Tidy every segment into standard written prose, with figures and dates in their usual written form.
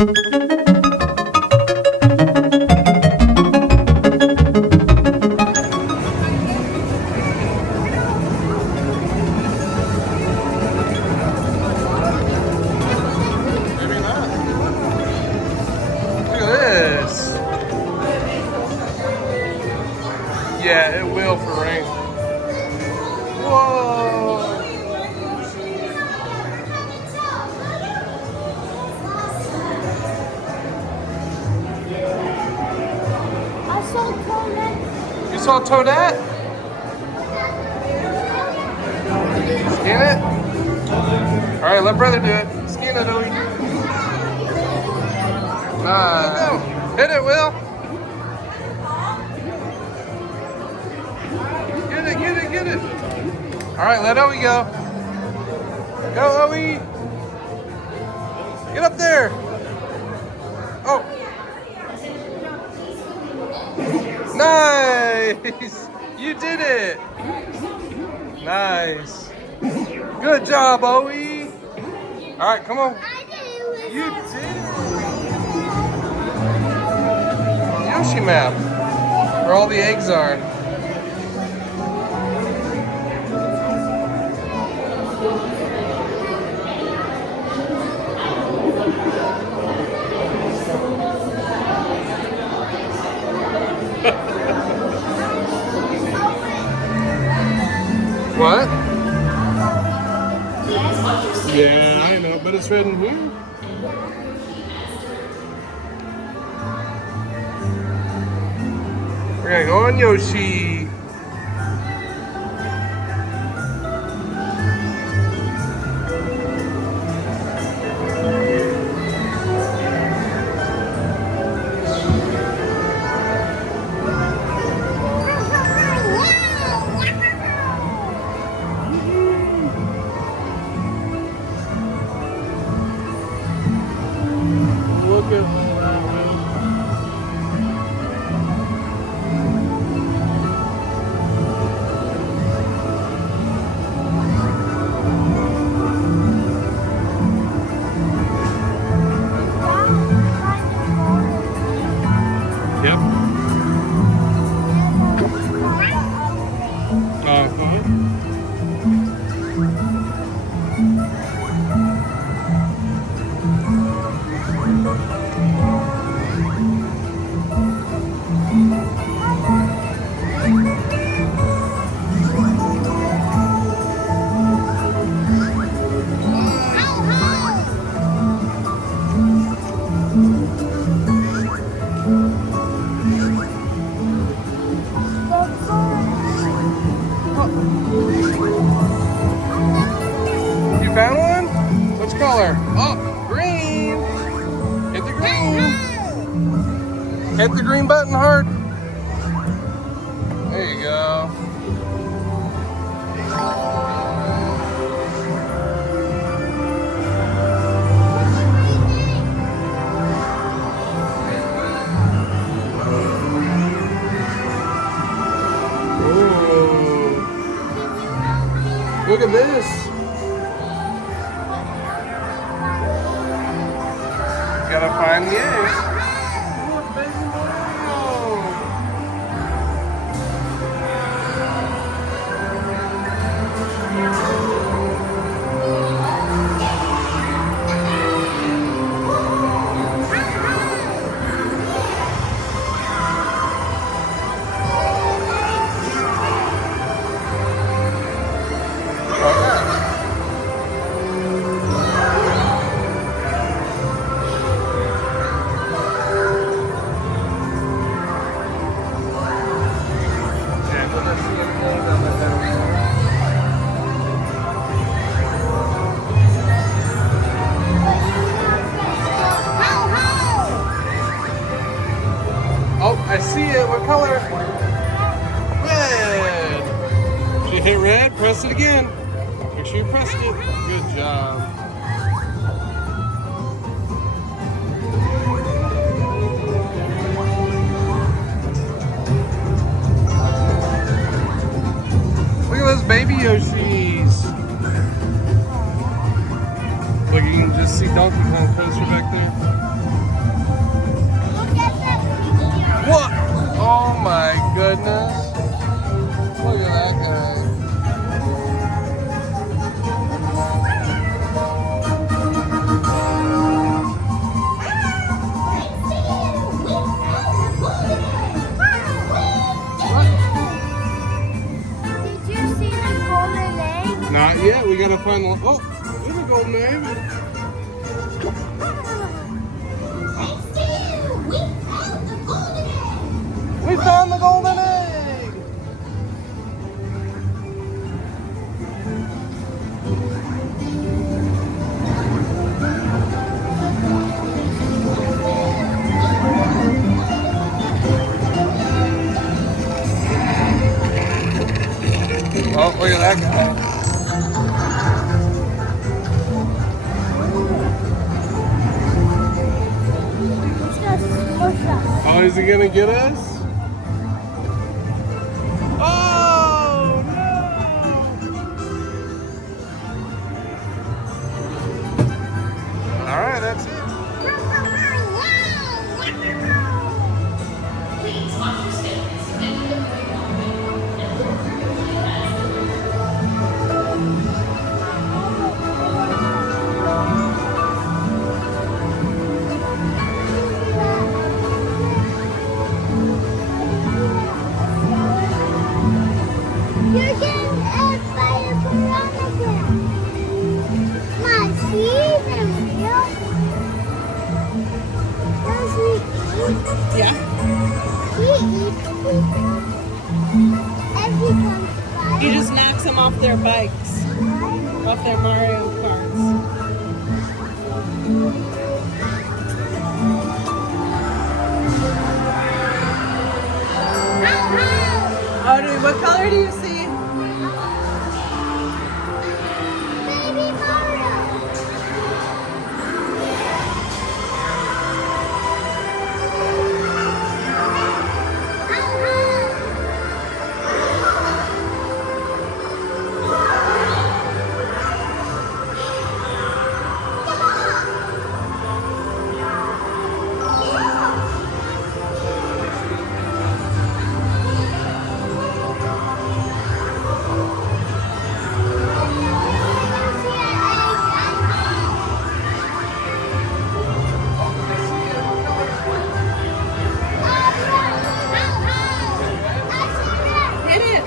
Yeah, it will for rain. Whoa! I saw Toadette. You saw Toadette? Scan it? Alright, let brother do it. Scan it, Owie. Go. Hit it, Will. Get it. Alright, let Owie go. Go, Owie. Get up there. Oh. Nice. You did it. Nice. Good job, Owie. Alright, come on. You did it. Yoshi map. Where all the eggs are. What? Yeah, I know, but it's written here. We're gonna go on Yoshi. Look at that, Will. Yep. You found one? Which color? Oh, green. Hit the green. Hit the green button hard. There you go. Ooh. Look at this. Gotta find the eggs. Look, baby Mario. Oh, I see it. What color? Red. Did you hit red? Press it again. Make sure you pressed it. Good job. Look at those baby Yoshis. Look, you can just see Donkey Kong coaster back there. golden egg. We found the golden egg! Oh, look at that guy. Oh, is he gonna get us? Oh no! All right, that's it. You're getting ate by a piranha plant. Mom, she even real? Does he eat? Yeah. He eats people. As he comes by. He just knocks them off their bikes, off their Mario karts. Audrey, what color do you see? Baby Mario. Hit it.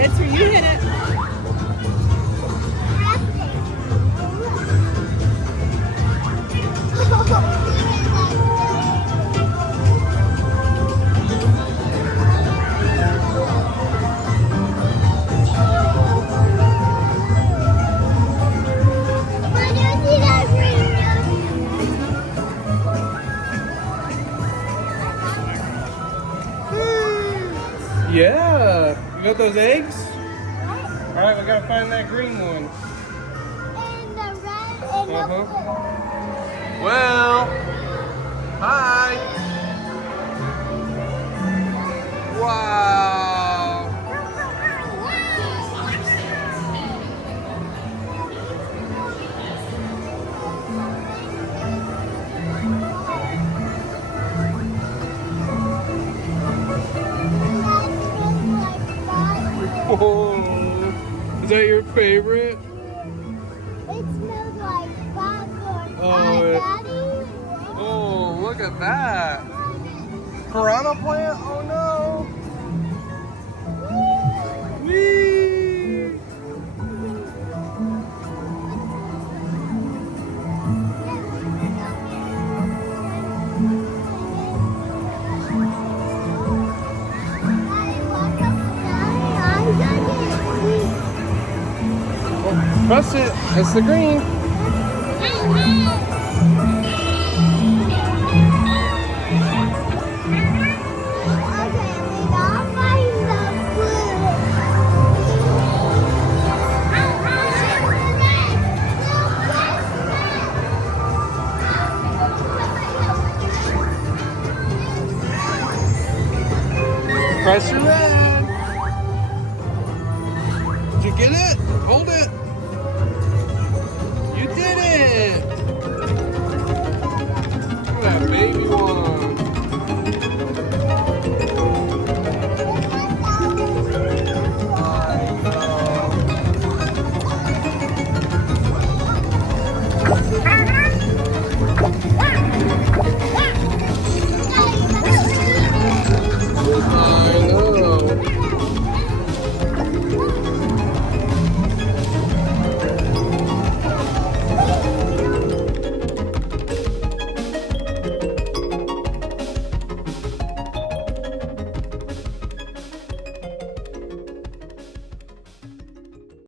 It's where you hit it. Yeah. You got those eggs? All right, we gotta find that green one. And the red and the blue. Well, hi. Wow. Oh, is that your favorite? It smells like popcorn. Oh, Hi, it- Daddy. Oh, look at that. Piranha plant? Oh no. Whee! Oh, press it. It's the green. Press your red. Did you get it? Hold it. You did it. Look at that baby one.